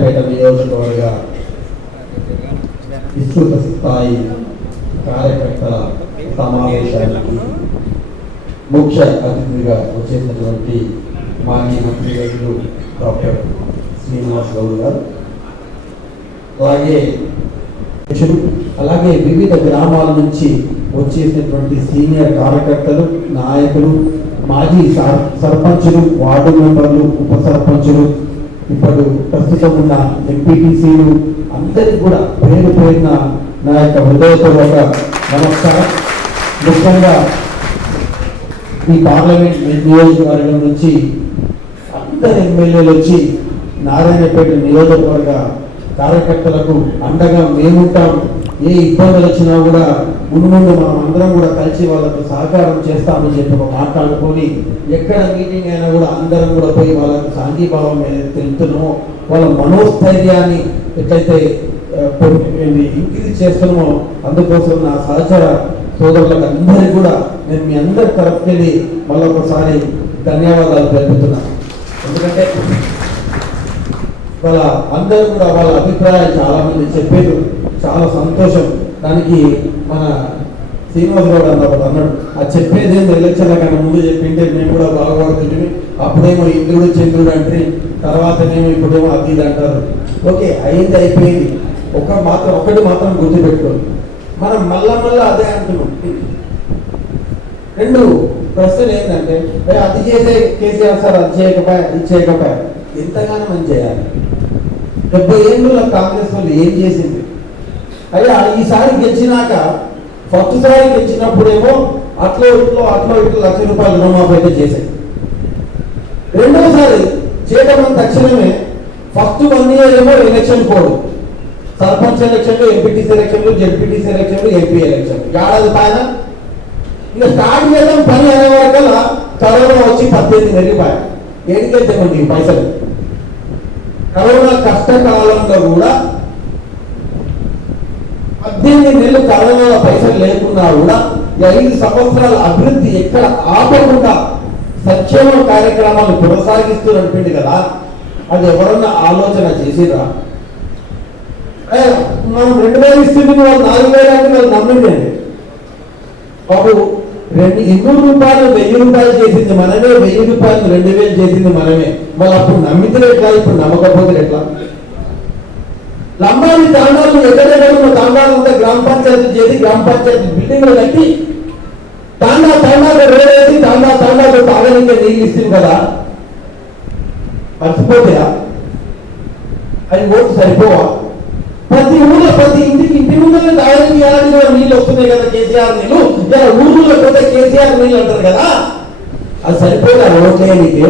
నారాయణపేట నియోజకవర్గ విస్తృత స్థాయి కార్యకర్తల సమావేశానికి ముఖ్య అతిథిగా వచ్చేసినటువంటి మాజీ మంత్రి గారు డాక్టర్ శ్రీనివాస్ గౌడ్ గారు. అలాగే అలాగే వివిధ గ్రామాల నుంచి వచ్చేసినటువంటి సీనియర్ కార్యకర్తలు నాయకులు మాజీ సర్పంచులు వార్డు మెంబర్లు ఉప సర్పంచులు ఇప్పుడు ప్రస్తుతం ఉన్న ఎంపీటీసీలు అందరికి కూడా పేరు పేరున నా యొక్క హృదయపూర్వక నమస్కారం. ముఖ్యంగా ఈ పార్లమెంట్ నియోజకవర్గం నుంచి అందరు ఎమ్మెల్యేలు వచ్చి నారాయణపేట నియోజకవర్గ కార్యకర్తలకు అండగా మేముంటాం. ఏ ఇబ్బందులు వచ్చినా కూడా ముందు ముందు మనం అందరం కూడా కలిసి వాళ్ళకు సహకారం చేస్తామని చెప్పి మాట్లాడుకొని ఎక్కడ మీటింగ్ అయినా కూడా అందరం కూడా పోయి వాళ్ళకు సాంఘీభావం ఏదైతే తెలుపుతున్నామో వాళ్ళ మనోస్థైర్యాన్ని ఎట్లయితే ఇంక్రీజ్ చేస్తున్నామో అందుకోసం నా సహచర సోదరులకు అందరికీ కూడా నేను మీ అందరి తరఫుకెళ్ళి మళ్ళొకసారి ధన్యవాదాలు తెలుపుతున్నా. ఎందుకంటే వాళ్ళ అందరూ కూడా వాళ్ళ అభిప్రాయాలు చాలామంది చెప్పారు చాలా సంతోషం. దానికి మన శ్రీనివాసరావు అన్న ఒకటి అన్నాడు ఆ చెప్పేది ఏంది? ఎలక్షన్ల కన్నా ముందు చెప్పింటే మేము కూడా బాగుపడుతుంటే అప్పుడేమో ఇంద్రుడు చంద్రుడు అంటే తర్వాతనేమో ఇప్పుడేమో అది ఇది అంటారు. ఓకే అయింది అయిపోయింది. ఒక మాత్రం ఒకటి మాత్రం గుర్తుపెట్టుకోండి మనం మళ్ళా మళ్ళా అదే అంటున్నాం. రెండు ప్రశ్న ఏంటంటే అది చేసే కేసీఆర్ సార్ అది చేయకపోయా? ఇది చేయకపోయా? ఎంతగానో మనం చేయాలి. డెబ్బై ఏళ్ళలో కాంగ్రెస్ వాళ్ళు ఏం చేసింది? అయ్యా ఈసారి గెలిచినాక ఫస్ట్ సారి గెలిచినప్పుడేమో అట్లో ఇట్లో అట్లో ఇట్లో లక్ష రూపాయలు రుణమాఫీ అయితే చేశాయి. రెండోసారి చేయడం తక్షణమే ఫస్ట్ వన్ ఇయర్ ఏమో ఎలక్షన్ కోడ్ సర్పంచ్ ఎలక్షన్లు ఎంపీటీసీ ఎలక్షన్లు జెడ్పీటీసీ ఎలక్షన్లు ఎంపీ ఎలక్షన్ ఏడాది పైన ఇక స్టార్ట్ చేద్దాం పని అనే కరోనా వచ్చి పద్దెనిమిది వెళ్ళిపోయాయి ఏడికెళ్తామండి ఈ పైసలు? కరోనా కష్టకాలంలో కూడా పద్దెనిమిది నెలలు కరోనా పైసలు లేకున్నా కూడా ఐదు సంవత్సరాల అభివృద్ధి ఎక్కడ ఆపకుండా సంక్షేమ కార్యక్రమాలు కొనసాగిస్తున్నట్టు కదా అది ఎవరన్నా ఆలోచన చేసిరా మనం రెండు వేలు ఇస్తుంది వాళ్ళు నాలుగు వేలు అంటే వాళ్ళు నమ్మిందండి బాబు రెండు ఇన్నూరు రూపాయలు వెయ్యి రూపాయలు చేసింది మనమే వెయ్యి రూపాయలు రెండు వేలు చేసింది మనమే. మళ్ళీ అప్పుడు నమ్మితే ఎట్లా? ఇప్పుడు నమ్మకపోతే ఎట్లా? లంబాడి తాండాలు ఎక్కడెక్కడ ఉన్న తాండాలు అంతా గ్రామ పంచాయతీ చేసి గ్రామ పంచాయతీ బిల్డింగ్లు కట్టి తాండా తాండాలు రోడ్ వేసి తాండా తాండాలు తాగనికే నీళ్ళు ఇస్తుంది కదా. మర్చిపోతాయా అది ఓటు సరిపోవా? ప్రతి ఊళ్ళో ప్రతి ఇంటికి ఇంటి ముందర తాగడానికి ఏడాది కూడా నీళ్ళు వస్తున్నాయి కదా కేసీఆర్ నీళ్ళు. ఇలా ఊళ్ళో పోతే కేసీఆర్ నీళ్ళు అంటారు కదా. అది సరిపోదా ఓట్లేనికి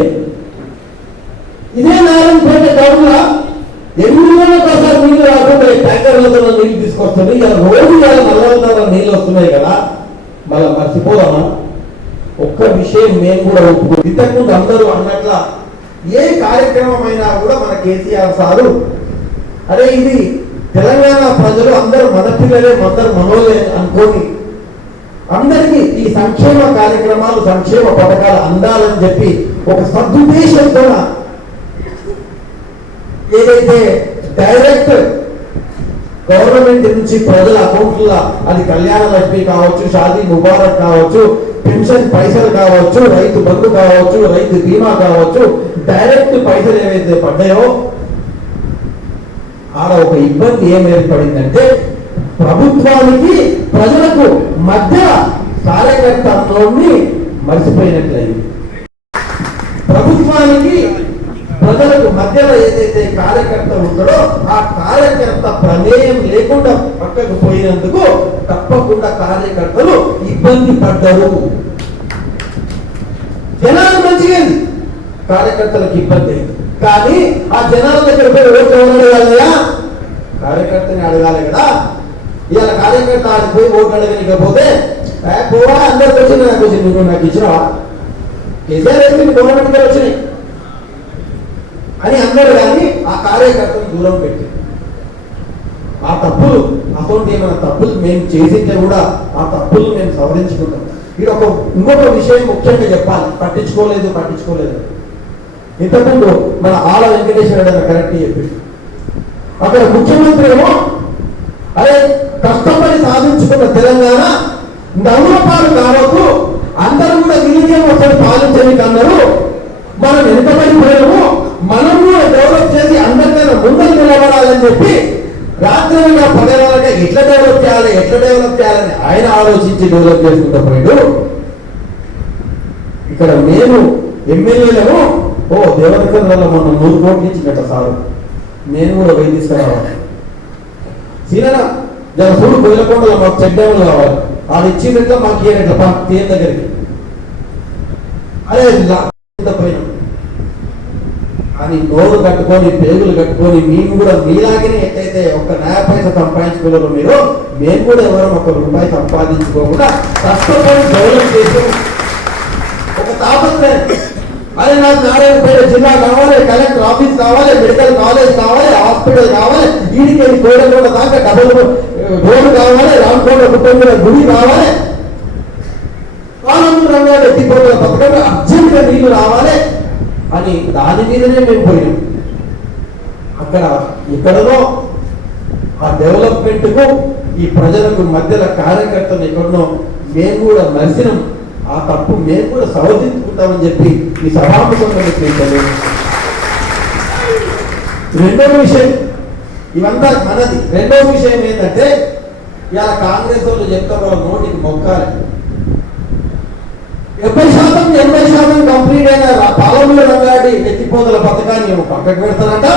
ఇదే నారాయణపేట టౌన్లో ఎనిమిది నెలలకు ఒకసారి నీళ్ళు రాకుండా ట్యాంకర్లతో నీళ్ళు తీసుకొస్తుంది? ఇలా రోజు ఇలా నల్లవందల నీళ్ళు వస్తున్నాయి కదా. మళ్ళీ మర్చిపోదామా? ఒక్క విషయం మేము కూడా ఒప్పుకో ఇంతకుముందు అందరూ అన్నట్ల ఏ కార్యక్రమం అయినా కూడా మన కేసీఆర్ సారు అరే ఇది తెలంగాణ ప్రజలు అందరూ మన పిల్లలే అందరు మనోలే అనుకోని అందరికీ ఈ సంక్షేమ కార్యక్రమాలు సంక్షేమ పథకాలు అందాలని చెప్పి ఒక సదుద్దేశంతో ఏదైతే డైరెక్ట్ గవర్నమెంట్ నుంచి ప్రజల అకౌంట్ల అది కళ్యాణ లక్ష్మి కావచ్చు షాదీ ముబారక్ కావచ్చు పెన్షన్ పైసలు కావచ్చు రైతు బంధు కావచ్చు రైతు బీమా కావచ్చు డైరెక్ట్ పైసలు ఏవైతే పడ్డాయో ఆడ ఒక ఇబ్బంది ఏం ఏర్పడిందంటే ప్రభుత్వానికి ప్రజలకు మధ్య కార్యకర్తత్వాన్ని మర్చిపోయినట్లయింది ప్రభుత్వానికి ప్రజలకు మధ్యలో ఏదైతే కార్యకర్త ఉందో ఆ కార్యకర్త ప్రమేయం లేకుండా పక్కకు పోయినందుకు తప్పకుండా కార్యకర్తలు ఇబ్బంది పడ్డరు. జనాలు మంచిగా కార్యకర్తలకు ఇబ్బంది అయింది. కానీ ఆ జనాల దగ్గర పోయి ఓట్లు ఎవరు అడగాలయా కార్యకర్తని అడగాలి కదా. ఇవాళ కార్యకర్త ఆడిపోయి ఓట్లు అడగలేకపోతే పోవా? అందరికి వచ్చింది నాకు వచ్చింది నువ్వు నాకు ఇచ్చినావా? కేసీఆర్ అయితే గవర్నమెంట్ గారు వచ్చినాయి. అని అన్నాడు కానీ ఆ కార్యకర్తను దూరం పెట్టి ఆ తప్పులు అటువంటి ఏమైనా తప్పులు మేము చేసింటే కూడా ఆ తప్పులు మేము సవరించుకుంటాం. ఇది ఒక ఇంకొక విషయం ముఖ్యంగా చెప్పాలి. పట్టించుకోలేదు పట్టించుకోలేదు. ఇంతకుముందు మన ఆల వెంకటేశ్వర గారు కరెక్ట్ చెప్పి అక్కడ ముఖ్యమంత్రి ఏమో అరే కష్టపడి సాధించుకున్న తెలంగాణ నవరూపాలు కావద్దు అందరూ కూడా గిరిజన ఒకటి పాలించడానికి అన్నారు మనం వెనుకబడిపోయాము మనం కూడా డెవలప్ చేసి అందరికైనా ముందుకు నిలబడాలని చెప్పి రాత్రిగా పగలగా ఎట్లా డెవలప్ చేయాలి ఎట్లా డెవలప్ చేయాలని ఆయన ఆలోచించి డెవలప్ చేసుకుంటూ పోయాడు. ఇక్కడ మేము ఎమ్మెల్యేలను ఓ దేవతకర్ వల్ల మనం నూరు కోట్లు ఇచ్చినట్ట సారు. నేను కూడా పోయి తీసుకురావాలి. సీనన్న దాని చూడు కోయిలకొండలో మాకు చెక్ డ్యాములు కావాలి. అది ఇచ్చినట్ల మాకు ఇయ్యనట్ల పా తీయం దగ్గరికి. అదే ఇంత కానీ నోరు కట్టుకొని పేగులు కట్టుకొని మేము కూడా మీలాగనే ఎట్లయితే ఒక్క న్యాయ పైస సంపాదించుకోలేరు మీరు మేము కూడా ఎవరు ఒక రూపాయి సంపాదించుకోకుండా కష్టపడి డెవలప్ చేసి ఒక తాపత్రయం. అరే నాకు నారాయణపేట జిల్లా కావాలి కలెక్టర్ ఆఫీస్ కావాలి మెడికల్ కాలేజ్ కావాలి హాస్పిటల్ కావాలి వీడికి కోడకోట దాకా డబుల్ రోడ్డు కావాలి రామకోట కుటుంబ గుడి కావాలి. కాలంలో రంగాలు ఎత్తిపోతున్న పథకంలో అర్జెంట్గా నీళ్ళు రావాలి. అని దాని మీదనే మేము పోయినాం. అక్కడ ఇక్కడనో ఆ డెవలప్మెంట్కు ఈ ప్రజలకు మధ్యలో కార్యకర్తలు ఎక్కడనో మేము కూడా మరిసినాం ఆ తప్పు మేము కూడా సవరించుకుంటామని చెప్పి ఈ సభాముఖంగా మీకు రెండవ విషయం ఇవంతా మనది. రెండవ విషయం ఏంటంటే ఇలా కాంగ్రెస్ వాళ్ళు చెప్తారు నోటికి మొక్కాలి. డెబ్బై శాతం ఎనభై శాతం కంప్లీట్ అయిన పాలమూరు రంగారెడ్డి ఎత్తిపోతల పథకాన్ని పక్కకు పెడతానంట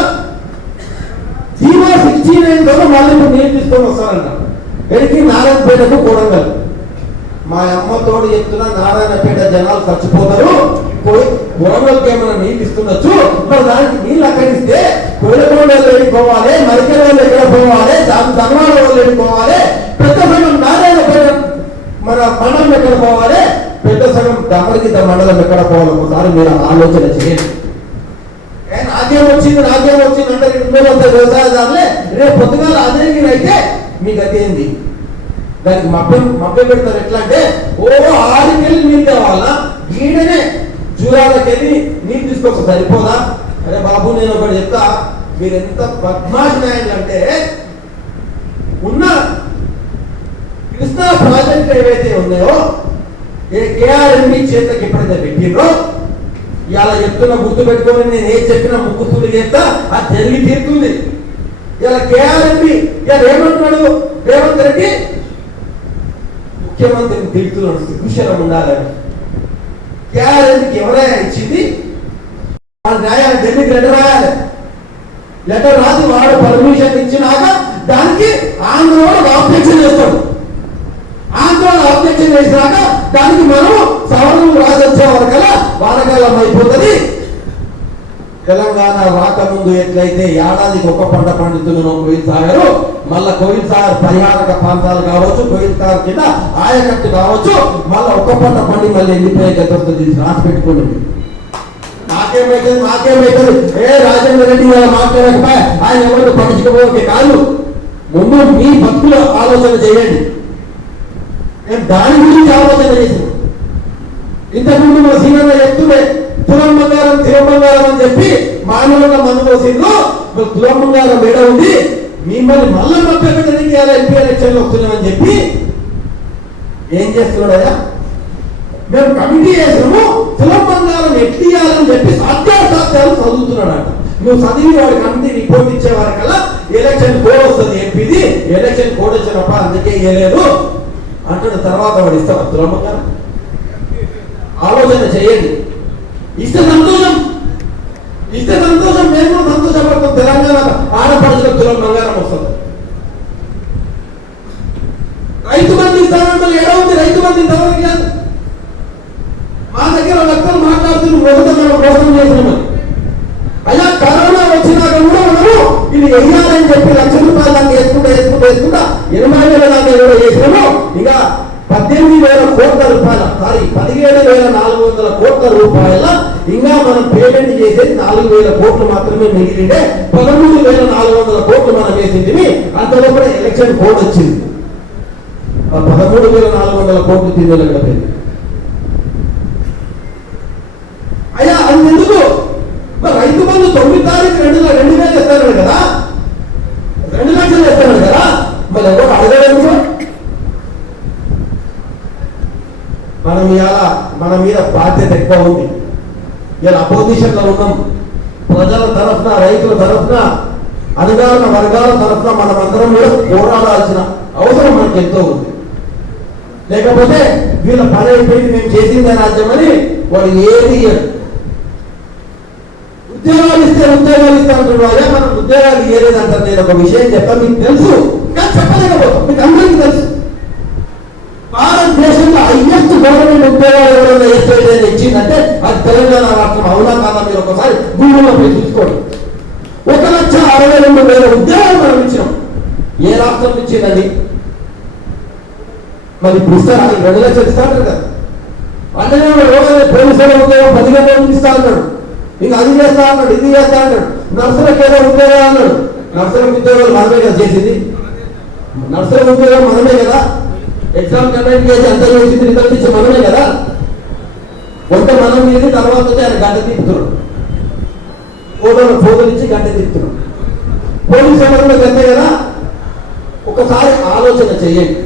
జీవో సిక్స్టీ నైన్ కూడా మళ్ళీ ఇప్పుడు నీళ్ళు తీసుకొని వస్తానంట ఎడికి నారాయణపేటకు కొడంగల్. మా అమ్మ తోడు చెప్తున్నా నారాయణపేట జనాలు చచ్చిపోతారు. పోయి కొడంగల్కి ఏమైనా నీళ్ళు ఇస్తుండొచ్చు. మరి దానికి నీళ్ళు అక్కడిస్తే కోయలకొండ వాళ్ళు వెళ్ళిపోవాలి మరికెల వాళ్ళు ఎక్కడ పోవాలి ధర్మాల వాళ్ళు వెళ్ళిపోవాలి పెద్ద సమయం నారాయణపేట మన మండలం ఎక్కడ పోవాలి పెద్ద సగం దమరిగిద్ద మండలం ఎక్కడ పోవాలి? ఒకసారి మీరు ఆలోచన చేయండి. ఏ నాకేం వచ్చింది నాకేం వచ్చింది అంటే రెండోదంతా వ్యవసాయదారులే రేపు పొద్దుగాల అదే మీరు అయితే మీ గతి ఏంది? దానికి మభ్య మభ్య పెడతారు. ఎట్లా అంటే ఓ ఆరుకెళ్ళి నీళ్ళు కావాలా? ఈడనే జూరాలకెళ్ళి నీళ్ళు తీసుకోక సరిపోదా? అరే బాబు నేను ఒకటి చెప్తా. మీరు ఎంత పద్మాజ్ఞాయం అంటే ఉన్న కృష్ణా ప్రాజెక్ట్ ఏవైతే ఉన్నాయో ఏ కేఆర్ఎంబి చేతకి ఎప్పుడైతే పెట్టినో ఇలా చెప్తున్నా గుర్తు పెట్టుకోమని నేను ఏం చెప్పినా ముక్కుతులు చేస్తా అది జరిగి తీరుతుంది. ఇలా కేఆర్ఎంబి ఇలా ఏమంటున్నాడు రేవంత్ రెడ్డి ముఖ్యమంత్రిని తిడుతున్నాడు సిగ్గుశరం ఉండాలని. కేఆర్ఎంబికి ఎవరైనా ఇచ్చింది? వాళ్ళ న్యాయాన్ని ఢిల్లీకి లెటర్ రాయాలి. లెటర్ రాసి వాడు పర్మిషన్ ఇచ్చినాక దానికి ఆంధ్రలో ఆబ్జెక్షన్ చేస్తాడు. ఆందోళన ఆబ్జెక్షన్ చేసినాక దానికి మనం సవరణలు రాజొచ్చే వరకల్లా వానకాలం అయిపోతుంది. తెలంగాణ రాకముందు ఎట్లయితే ఏడాదికి ఒక పంట పండుతున్నానో కోయిల్ సాగర్ మళ్ళా కోయిల్ సాగర్ పరిహారక ప్రాంతాలు కావచ్చు కోయిల్ సాగర్ కింద ఆయకట్టు కావచ్చు మళ్ళా ఒక పంట పండి మళ్ళీ ఎండిపోయే గతస్తుంది రాసి పెట్టుకోండి. నాకేమైతుంది నాకేమైతుంది ఏ రాజేంద్ర రెడ్డి గారు మాట్లాడకపోయా? ఆయన ఎవరు పట్టించుకోపోతే కాదు. ముందు మీ భక్తుల ఆలోచన చేయండి. నేను దాని గురించి ఆలోచన చేశాను. ఇంతకుముందు మన సీనియర్ చెప్తుండే తులం బంగారం తిరం బంగారం అని చెప్పి మానవుల మందు పోసిందో ఇప్పుడు తులం బంగారం వేడ ఉంది మిమ్మల్ని మళ్ళీ మధ్య పెట్టడానికి ఎంపీ ఎలక్షన్లు వస్తున్నామని చెప్పి ఏం చేస్తున్నాడయ్యా? మేము కమిటీ చేసాము తులం బంగారం ఎట్టియాలని చెప్పి సాధ్యాసాధ్యాలు చదువుతున్నాడు నువ్వు చదివి వాడి కమిటీ రిపోర్ట్ ఇచ్చే వారికల్లా ఎలక్షన్ కోడ్ వస్తుంది ఎంపీది ఎలక్షన్ కోడ్ వచ్చినప్ప అందుకే ఇవ్వలేదు. అంటున్న తర్వాత వాడు ఇస్తాడు. తులం ఆలోచన చేయండి. ఇస్తే సంతోషం. ఇస్తే సంతోషం. మేము కూడా సంతోషపడతాం తెలంగాణ ఆడపడుచులకు తులం బంగారం వస్తుంది. రైతు బంధు ఇస్తానంటే ఏడో ఉంది? రైతు బంధు ఇంతవరకు కాదు మా దగ్గర లెక్కలు మాట్లాడుతున్న మొదట మనం మోసం చేసినామని అయ్యా కరోనా ఇది వెయ్యాలని చెప్పి లక్ష రూపాయలు దాన్ని వేసుకుంటా వేసుకుంటా వేసుకుంటా ఎనభై వేల దాకా కూడా చేసినాము ఇక పద్దెనిమిది వేల కోట్ల రూపాయల సారీ పదిహేడు వేల నాలుగు వందల కోట్ల రూపాయల ఇంకా మనం పేమెంట్ చేసేది నాలుగు వేల కోట్లు మాత్రమే మిగిలిండే పదమూడు వేల నాలుగు వందల కోట్లు మనం వేసింది అంతలో కూడా ఎలక్షన్ కోడ్ వచ్చింది. పదమూడు వేల నాలుగు వందల కోట్లు తిండి అయ్యా అందుకు మరి రైతు బంధు తొమ్మిది తారీఖు రెండు రెండు వేలు చేస్తారు కదా? రెండు లక్షలు చేస్తున్నాడు కదా? మరి ఎవరు అడగలేదు మనం ఇవాళ మన మీద బాధ్యత ఎక్కువ ఉంది. ఇలా అపోజిషన్లో ఉన్నాం. ప్రజల తరఫున రైతుల తరఫున అధికారుల వర్గాల తరఫున మనం అందరం కూడా పోరాడాల్సిన అవసరం మనకి ఎంతో ఉంది. లేకపోతే వీళ్ళ పని అయిపోయింది మేము చేసిందే రాజ్యం అని వాడు ఏది ఉద్యోగాలు ఇస్తే ఉద్యోగాలు ఇస్తా అంటున్నారు అదే మనం ఉద్యోగాలు ఇయ్యలేదు అంటారు నేను ఒక విషయం చెప్పాను. మీకు తెలుసు. కానీ చెప్పలేకపోతాం మీకు అందరికీ తెలుసు. భారతదేశంలో హైయెస్ట్ గవర్నమెంట్ ఉద్యోగాలు ఎవరైనా ఎస్టేట్ ఇచ్చిందంటే అది తెలంగాణ రాష్ట్రం. అవునా కాదా మీరు ఒకసారి గూగుల్లో పోయి చూసుకోండి. ఒక లక్ష అరవై రెండు వేల ఉద్యోగాలు మనం ఇచ్చినాం. ఏ రాష్ట్రం ఇచ్చిందండి మరి ఇప్పుడు ఇస్తారా ఈ రెండు లక్షలు ఇస్తా అంటారు కదా అంటే రోజు పోలీసుల ఉద్యోగం పదిహేను రోజులు ఇస్తా అన్నాడు ఇంకా అది చేస్తా అన్నాడు ఇది చేస్తా అన్నాడు. నర్సులకు ఏదో ఉద్యోగాలు అన్నాడు. నర్సులకు ఉద్యోగాలు మనమే కదా చేసింది. నర్సులకు ఉద్యోగం మనమే కదా. ఎగ్జామ్ కండక్ట్ చేసి అంత చేసింది రిజల్ట్ ఇచ్చి మనమే కదా. కొంత మనం మీద తర్వాత వచ్చి ఆయన గంట తిప్పుతున్నాడు. ఫోటోలు ఫోటోలు ఇచ్చి గంట తిప్పుతున్నాడు. పోలీస్ సమయంలో అంతే కదా. ఒకసారి ఆలోచన చేయండి.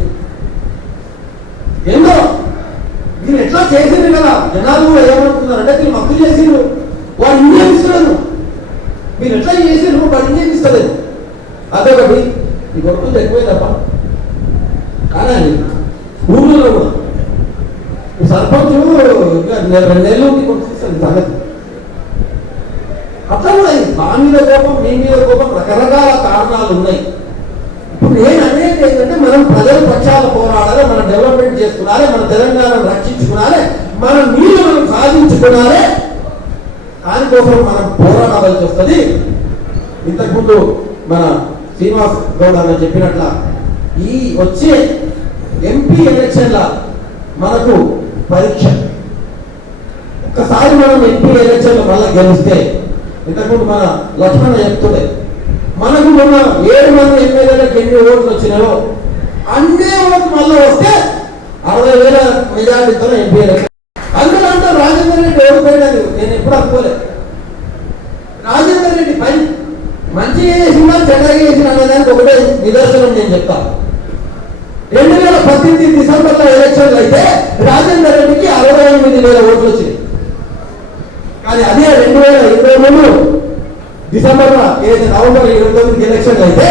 ఏందో? మీరు ఎట్లా చేసింది కదా? జనాలు ఏమనుకున్నారంటే మీరు మక్కు చేసిండ్రు. వాడు ఇండియన్ ఇస్తున్నారు మీరు ఎట్లా చేసిండ్రు వాడు ఇండియన్ ఇస్తలేదు అదొకటి ఈ గొప్ప తక్కువే తప్ప కానీ ఊళ్ళో కూడా. సర్పంచ్ ఇంకా నెల రెండు నెలలు కొట్టిస్తాను సంగతి. అట్లా కూడా మా మీద కోపం మీ మీద కోపం రకరకాల కారణాలు ఉన్నాయి. ఇప్పుడు నేను అనేది ఏంటంటే మనం ప్రజల పక్షాల పోరాడాలి మనం డెవలప్మెంట్ చేసుకున్నారే మన తెలంగాణను రక్షించుకున్నాలి మన నీళ్ళు మనం సాధించుకున్నాలి దానికోసం మనం పోరాడాలని వస్తుంది ఇంతకుముందు మన శ్రీనివాస్ గౌడ్ అన్న చెప్పినట్ల ఈ వచ్చే ఎంపీ ఎలక్షన్ల మనకు పరీక్ష. ఒక్కసారి మనం ఎంపీ ఎలక్షన్లు మళ్ళీ గెలిస్తే ఇంతకుముందు మన లక్ష్మణ చెప్తుండే మనకు మొన్న ఏడు మంది ఎమ్మెల్యేలకు ఎన్ని ఓట్లు వచ్చినాయో అన్నీ ఓట్లు మళ్ళీ వస్తే అరవై వేల మెజార్టీతో ఎంపీ ఎలక్షన్ అందులో అంటే రాజేందర్ రెడ్డి ఓడిపోయాడు నేను ఎప్పుడు అనుకోలేదు రాజేందర్ రెడ్డి పని మంచి చేసిన చెడ్డగా చేసిన అనేదానికి ఒకటే నిదర్శనం నేను చెప్తాను రెండు వేల పద్దెనిమిది డిసెంబర్లో ఎలక్షన్లు అయితే రాజేందర్ రెడ్డికి అరవై ఎనిమిది వేల ఓట్లు వచ్చినాయి. కానీ అదే రెండు వేల ఇరవై మూడు డిసెంబర్ ఏది నవంబర్ ఇరవై తొమ్మిది ఎలక్షన్లు అయితే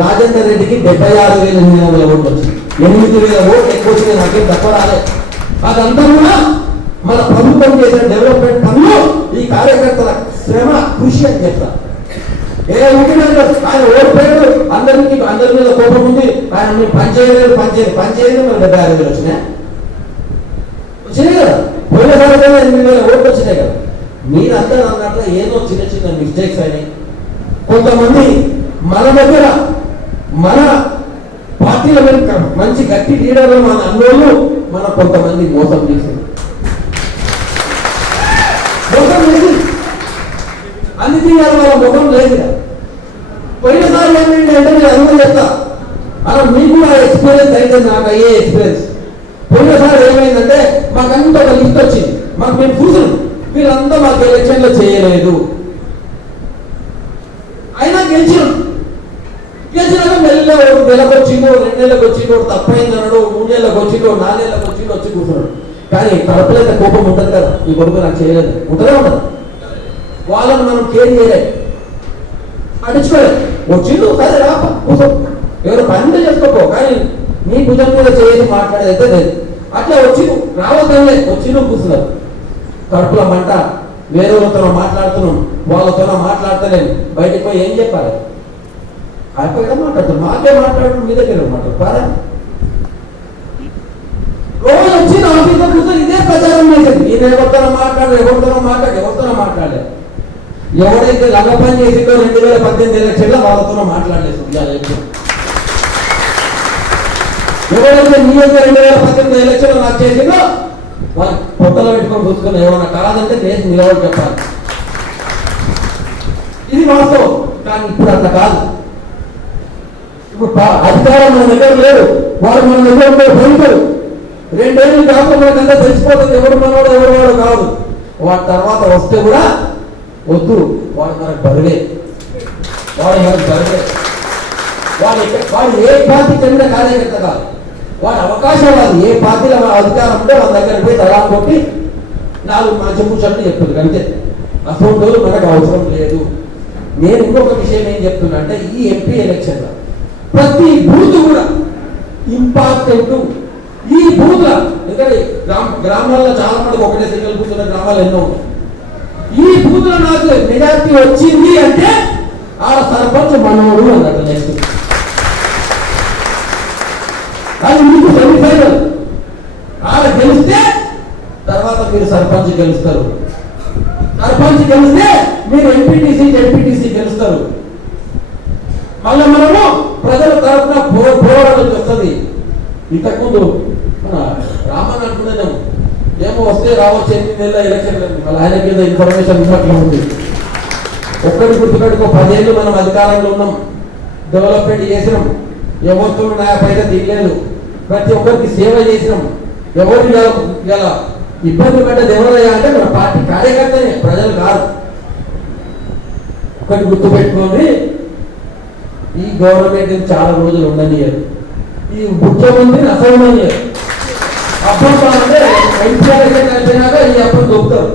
రాజేందర్ రెడ్డికి డెబ్బై ఆరు వేల ఎనిమిది వందల ఓట్లు వచ్చింది ఎనిమిది వేల ఓట్లు ఎక్కువ వచ్చినాయి నాకేం తప్ప రాలే. అదంతా కూడా మన ప్రభుత్వం చేసిన డెవలప్మెంట్ పనులు ఈ కార్యకర్తల శ్రమ కృషి అని చెప్తా. ఏ ముఖ్యమంత్రి ఆయన ఓడిపోయాడు అందరి మీద కోపం ఉంది ఆయన మేము పనిచేయలేదు పనిచేయలేదు పనిచేయలేదు మరి డెబ్బై ఆరు వేలు వచ్చినాయి? వచ్చినాయి కదా. పోయినసారి కూడా ఎనిమిది వేల ఓట్లు వచ్చినాయి కదా. మీరందరూ అన్నట్లు ఏదో చిన్న చిన్న మిస్టేక్స్ అని. కొంతమంది మన దగ్గర మన పార్టీల వెనుక మంచి గట్టి లీడర్లు మన అన్నోళ్ళు మన కొంతమంది మోసం చేసింది మోసం చేసి అందుకే ఇవాళ వాళ్ళ ముఖం లేదు ఇక. పోయినసారి ఏమైంది అంటే మీరు అనుభవం చెప్తా. అలా మీకు కూడా ఎక్స్పీరియన్స్ అయితే నాకు అయ్యే ఎక్స్పీరియన్స్ పోయినసారి ఏమైందంటే మాకంతా ఒక లిస్ట్ వచ్చింది. మాకు మేము చూసాం వీళ్ళంతా మాకు ఎలక్షన్లో చేయలేదు. అయినా గెలిచినాం. గెలిచినాక నెలలో ఒక నెలకు వచ్చిండు రెండు నెలలకు వచ్చిందో తప్పైంది అన్నాడు మూడు నెలలకు వచ్చిందో నాలుగు నెలలకు వచ్చిండు వచ్చి కూర్చున్నాడు. కానీ కడపలేక కోపం ఉంటుంది కదా. ఈ కొడుకు నాకు చేయలేదు. ఉంటుందా ఉండదు వాళ్ళని మనం కేర్ చేయలేదు అడుచుకోలేదు వచ్చిండు సరే రా ఎవరు పని చేసుకోపో కానీ నీ భుజం మీద చేయని మాట్లాడేది అయితే లేదు. అట్లా వచ్చి రావద్దే వచ్చిన కూర్చున్నారు. కడుపుల మంట వేరే మాట్లాడుతున్నాం వాళ్ళతో మాట్లాడతలేను బయటకు పోయి ఏం చెప్పాలి? అయిపోయినా మాట్లాడుతున్నాం. మాకే మాట్లాడడం మీ దగ్గర మాట్లాడతారా రోజు వచ్చి నా ఆఫీస్లో ఇదే ప్రచారం చేసేది. నేను ఎవరితోనో మాట్లాడు ఎవడైతే లంగ పని చేసిందో రెండు వేల పద్దెనిమిది ఎలక్షన్లో వాళ్ళతో మాట్లాడలేదు. ఎవరైతే నీ యొక్క రెండు వేల పద్దెనిమిది ఎలక్షన్ నాకు చేసిందో వాళ్ళు పొట్టలో పెట్టుకొని చూసుకొని ఏమన్నా కాదంటే దేశం నిలబడి చెప్పాలి. ఇది వాస్తవం. కానీ ఇప్పుడు అట్లా కాదు. ఇప్పుడు అధికారం మన దగ్గర లేదు. వారు మన దగ్గర పోయిపోరు రెండేళ్ళు కాకుండా మనకంతా తెలిసిపోతుంది. ఎవరు మనవాడు ఎవరు వాడు కాదు. వాటి తర్వాత వస్తే కూడా వద్దు. వాడు మనకు బరువే. వాడు మనకు బరువే. వాడు వాడు ఏ పార్టీ చెందిన కార్యకర్త కాదు. వాడు అవకాశవాది. ఏ పార్టీలో మన అధికారం ఉంటే మన దగ్గర పోయి తలా కొట్టి నాలుగు మంచి ముచ్చట్లు చెప్తుంది. అంతే. అసలు మనకు అవసరం లేదు. నేను ఇంకొక విషయం ఏం చెప్తున్నా అంటే ఈ ఎంపీ ఎలక్షన్లో ప్రతి బూత్ కూడా ఇంపార్టెంట్ ఈ బూత్ల ఎందుకంటే గ్రామ గ్రామాల్లో చాలా మందికి ఒకటే సింగిల్ బూత్ ఉన్న గ్రామాలు ఎన్నో ఉన్నాయి. ఈ బూత్లో నాకు మెజార్టీ వచ్చింది అంటే ఆడ సర్పంచ్ మనోడు అన్నట్టు నెక్స్ట్ అది మీకు సెమీఫైనల్. ఆడ గెలిస్తే తర్వాత మీరు సర్పంచ్ గెలుస్తారు. సర్పంచ్ గెలిస్తే మీరు ఎంపీటీసీ ఎంపీటీసీ గెలుస్తారు. మళ్ళీ మనము ప్రజల తరఫున పో- పోరాటం వస్తుంది ఇంతకుముందు ఏమో వస్తే రావచ్చు ఎన్ని నెలల ఎలక్షన్ మళ్ళీ ఆయన మీద ఇన్ఫర్మేషన్ ఉన్నట్లు ఉంది. ఒక్కటి గుర్తుపెట్టుకో పదేళ్ళు మనం అధికారంలో ఉన్నాం. డెవలప్మెంట్ చేసినాం. ఎవరితో నా పైన దిగలేదు ప్రతి ఒక్కరికి సేవ చేసినాం. ఎవరు ఇలా ఇబ్బంది పెట్టదు ఎవరయ్యా అంటే మన పార్టీ కార్యకర్తనే ప్రజలు కాదు. ఒకటి గుర్తుపెట్టుకొని ఈ గవర్నమెంట్ చాలా రోజులు ఉండనియరు. ఈ ముఖ్యమంత్రిని అసలు ఉండనియరు అబ్బా అంటే ఎన్టీఆర్ అయిపోయినాక ఈ అప్పుడు దొరుకుతారు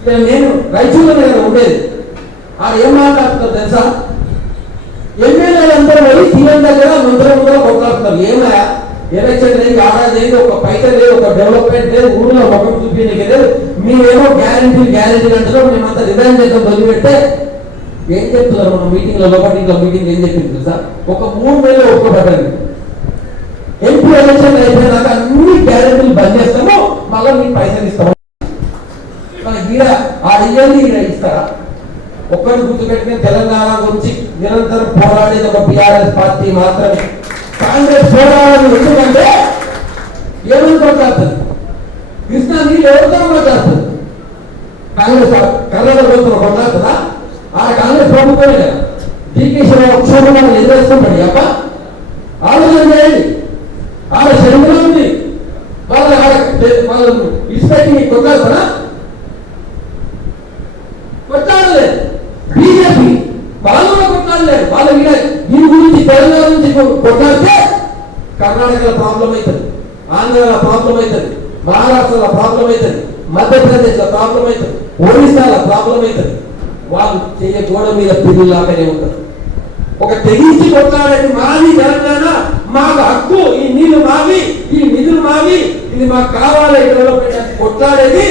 ఇక నేను రైతుల మీద ఉండేది. ఆ ఏం మాట్లాడుతున్నారు తెలుసా? ఎమ్మెల్యేలు అందరూ పోయి సీఎం దగ్గర మంత్రుల ముందర కొట్లాడుతున్నారు. ఏమయ్యా? ఎలక్షన్ లేదు ఆడాది లేదు ఒక పైస లేదు ఒక డెవలప్మెంట్ లేదు ఊళ్ళో ముఖం చూపించడానికి లేదు. మీరేమో గ్యారంటీ గ్యారంటీ అంటారు మేమంతా రిజైన్ చేద్దాం వదిలిపెట్టే ఏం చెప్తున్నారు మన మీటింగ్లో లోపల మీటింగ్ ఏం చెప్పింది తెలుసా? ఒక మూడు వేలు ఒప్పుకోబడ్డాను ఎంపీ ఎలక్షన్ అయిపోయినాక అన్ని గ్యారెంటీలు బంద్ చేస్తాము మళ్ళీ మీకు పైసలు ఇస్తాము మన ఈడ ఆ ఇయ్యండి ఈడ ఇస్తారా? ఒక్కటి గుర్తుపెట్టిన తెలంగాణ గురించి నిరంతరం పోరాడేది ఒక బీఆర్ఎస్ పార్టీ మాత్రమే. కాంగ్రెస్ పోరాడాలి ఎందుకంటే ఏమని కొట్లాడుతుంది? కృష్ణా నీళ్ళు ఎవరితో కొట్లాడుతుంది? కాంగ్రెస్ కర్ణాటక ప్రభుత్వం కొట్లాడుతుందా? ఆ కాంగ్రెస్ ప్రభుత్వమే కదా. డీకే శివరావు క్షోభం మనం ఎదురేస్తుంటాడు అప్ప ఆలోచన చేయండి. ఆడ శరీరంలో ఉంది. వాళ్ళ ఆడ వాళ్ళు ఇసుపెట్టి కొట్లాడుతున్నా కొట్లాడలేదు బీజేపీ వాళ్ళు కూడా కొట్లాడలేదు వాళ్ళ మీద దీని గురించి తెలంగాణ నుంచి కొట్లాడితే కర్ణాటకలో ప్రాబ్లం అవుతుంది. ఆంధ్రలో ప్రాబ్లం అవుతుంది. మహారాష్ట్రలో ప్రాబ్లం అవుతుంది. మధ్యప్రదేశ్లో ప్రాబ్లం అవుతుంది. ఒరిస్సాలో ప్రాబ్లం అవుతుంది. వాళ్ళు చెయ్య గోడ మీద పిల్లలాగానే ఉంటారు. ఒక తెగించి కొట్లాడేది మాది తెలంగాణ మాకు హక్కు ఈ నీళ్ళు మావి ఈ నిధులు మావి ఇది మాకు కావాలి డెవలప్మెంట్ అని కొట్లాడేది.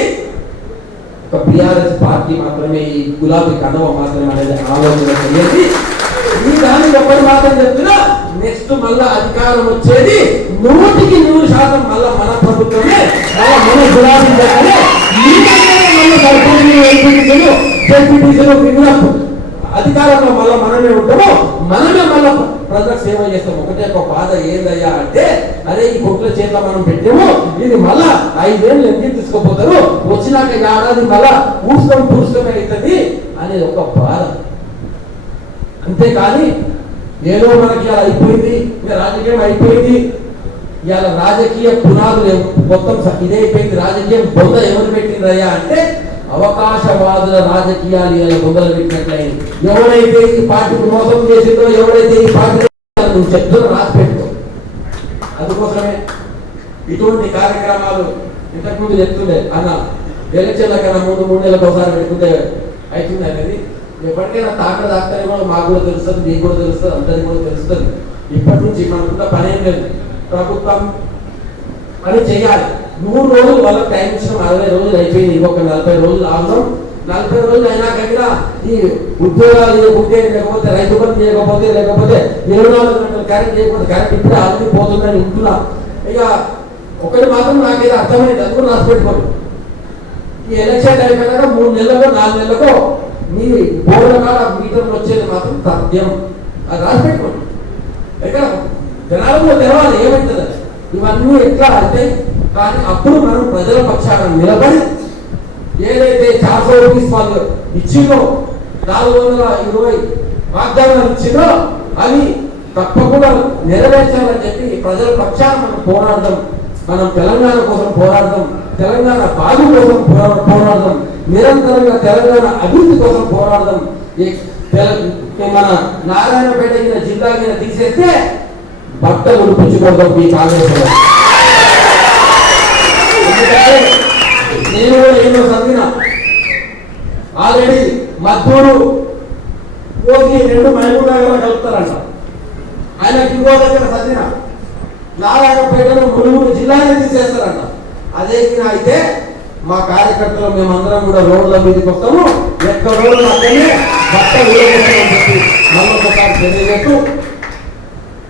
ఒక బీఆర్ఎస్ పార్టీ మాత్రమే ఈ గులాబీ కనవ మాత్రమే అనేది ఆలోచన చేయండి ఈ దాన్ని ఒకటి మాత్రం చెప్తున్నా నెక్స్ట్ మళ్ళా అధికారం వచ్చేది నూటికి నూరు శాతం మళ్ళా మన ప్రభుత్వమే మన గులాబీ జగనే ఈ అధికారంలో మళ్ళీ మనమే ఉంటాము మనమే మళ్ళా ప్రజలకు సేవ చేస్తాం. ఒకటే ఒక బాధ ఏందయ్యా అంటే అరే ఈ కొట్ల చేత మనం పెట్టాము ఇది మళ్ళా ఐదేళ్ళు ఎందుకు తీసుకోపోతారు? వచ్చినాక ఏడాది మళ్ళా ఊసుకొని పూసుకొని అవుతుంది అనేది ఒక బాధ. అంతేకాని ఏదో మనకి ఇలా అయిపోయింది రాజకీయం అయిపోయింది. ఇవాళ రాజకీయ పునాదులు మొత్తం ఇదే అయిపోయింది. రాజకీయం బొంద ఎవరు పెట్టిందయ్యా అంటే అవకాశవాదుల రాజకీయాలు ఇలా బొందలు ఎవరైతే ఈ పార్టీకి మోసం చేసిందో ఎవరైతే ఈ పార్టీ నువ్వు చెప్తున్నా రాసి పెట్టుకో. అందుకోసమే ఇటువంటి కార్యక్రమాలు ఇంతకుముందు చెప్తుండే అన్న ఎలక్షన్ల కన్నా ముందు మూడు నెలలకు ఒకసారి పెట్టుకుంటే అవుతుంది అనేది? ఎప్పటికైనా తాక కూడా మాకు కూడా తెలుస్తుంది మీకు కూడా తెలుస్తుంది అందరికి కూడా తెలుస్తుంది. ఇప్పటి నుంచి మనకున్న పని ఏం లేదు. ప్రభుత్వం పని చేయాలి. మూడు రోజులు వాళ్ళ టైం ఇచ్చిన అరవై రోజులు అయిపోయింది ఇంకొక నలభై రోజులు ఆగుదాం నలభై రోజులు అయినా కూడా ఈ ఉద్యోగాలు చేయకుంటే లేకపోతే రైతు పని చేయకపోతే లేకపోతే ఇరవై నాలుగు గంటలు కరెంట్ చేయకపోతే కరెంట్ ఇప్పుడే ఆల్రెడీ పోతుందని ఉంటున్నా. ఇక ఒకటి మాత్రం నాకైతే అర్థమైంది అది కూడా రాసి పెట్టుకోండి. ఈ ఎలక్షన్ అయిపోయినాక మూడు నెలలకు నాలుగు నెలలకు మీ బోర్ల కాడ మీటర్లు వచ్చేది మాత్రం తథ్యం అది రాసి పెట్టుకోండి. ఎక్కడ జనాలకు తెలవాలి ఏమవుతుంది ఇవన్నీ ఎట్లా అంటే కానీ అప్పుడు మనం ప్రజల పక్షాన నిలబడి ఏదైతే చార్సో రూపీస్ వాళ్ళు ఇచ్చిందో నాలుగు వందల ఇరవై వాగ్దానాలు ఇచ్చిందో అవి తప్పకుండా నెరవేర్చాలని చెప్పి ప్రజల పక్షాన మనం పోరాడదాం. మనం తెలంగాణ కోసం పోరాడదాం. తెలంగాణ బాగు కోసం పోరా- పోరాడదాం. నిరంతరంగా తెలంగాణ అభివృద్ధి కోసం పోరాడదాం. తెల- మన నారాయణపేట జిల్లా తీసేస్తే బట్టలు ఉడిపించుకోవడం మీ కాంగ్రెస్ వాళ్ళు. ఎందుకంటే నేను కూడా ఏమో చదివిన. ఆల్రెడీ మద్దూరు కోకి రెండు మహబూబ్ నగర్ కలుపుతారంట. ఆయన ఇంకో దగ్గర చదివిన. నారాయణపేటను ములుగురు జిల్లానే తీసేస్తారంట అదే అయితే మా కార్యకర్తలు మేమందరం కూడా రోడ్ల మీదకి వస్తాము. ఎక్క రోడ్లు అక్కడనే బట్ట చెప్పి మళ్ళొకసారి తెలియజేస్తూ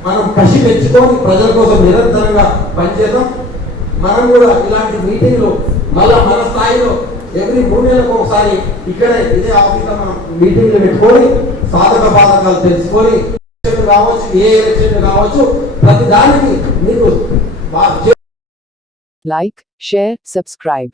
మనం కసి పెంచుకొని ప్రజల కోసం నిరంతరంగా పనిచేద్దాం. మనం కూడా ఇలాంటి మీటింగ్లు మళ్ళా మన స్థాయిలో ఎవ్రీ మూడు నెలలకు ఒకసారి ఇక్కడే ఇదే ఆఫీస్లో మనం మీటింగ్లు పెట్టుకొని సాధక బాధకాలు తెలుసుకొని కావచ్చు ఏ ఎలక్షన్ కావచ్చు ప్రతి దానికి మీకు లైక్ షేర్ సబ్స్క్రైబ్.